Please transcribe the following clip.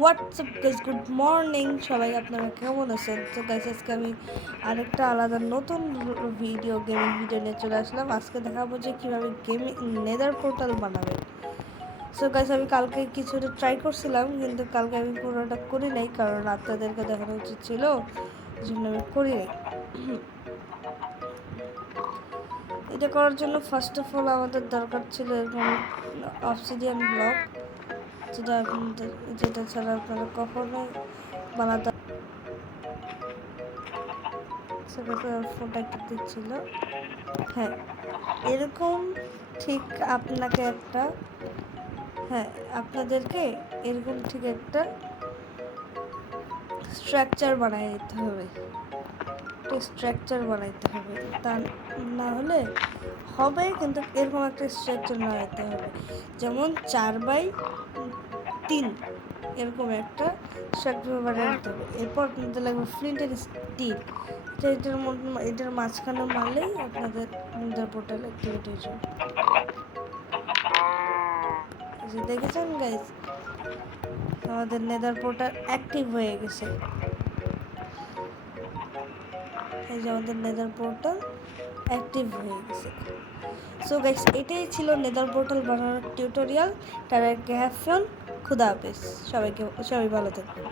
WhatsApp guys, good morning সবাই, আপনারা কেমন আছেন? তো গাইস, আজকে আমি আরেকটা আলাদা নতুন গেমিং ভিডিও নিয়ে চলে আসলাম। আজকে দেখাবো যে কীভাবে গেমিং নেদার পোর্টাল বানাবে। সো গাইস, আমি কালকে কিছুটা ট্রাই করছিলাম, কিন্তু কালকে আমি পুরোটা করি নাই, কারণ আপনাদেরকে দেখানো উচিত ছিল, এই জন্য আমি করি নাই। এটা করার জন্য ফার্স্ট অফ অল আমাদের দরকার ছিল এরকম অবসিডিয়ান ব্লক, যেটা ছাড়া আপনারা কখনোই বানাতে। ফোনটা একটু দিচ্ছিল, হ্যাঁ এরকম ঠিক আপনাকে একটা, হ্যাঁ আপনাদেরকে এরকম ঠিক একটা স্ট্রাকচার বানিয়ে দিতে হবে। তা না হলে হবে, কিন্তু এরকম একটা স্ট্রাকচার বানাইতে হবে, যেমন 4x3 এরকম একটা স্ট্রাকচার বানাইতে হবে। এরপর আপনাদের লাগবে ফ্লিন্টের স্টিল। এটার মাঝখানে মারলেই আপনাদের নেদার পোর্টাল অ্যাক্টিভেট হয়ে যাবে। দেখেছেন গাইজ, আমাদের নেদার পোর্টাল অ্যাক্টিভ হয়ে গেছে। এই যে আমাদের নেদার পোর্টাল অ্যাক্টিভ হয়ে গেছে। সো গাইস, এটাই ছিল নেদার পোর্টাল বানানোর টিউটোরিয়াল। তারা হ্যাভ ফান, খুদা হাফেজ সবাই ভালো থাকবেন।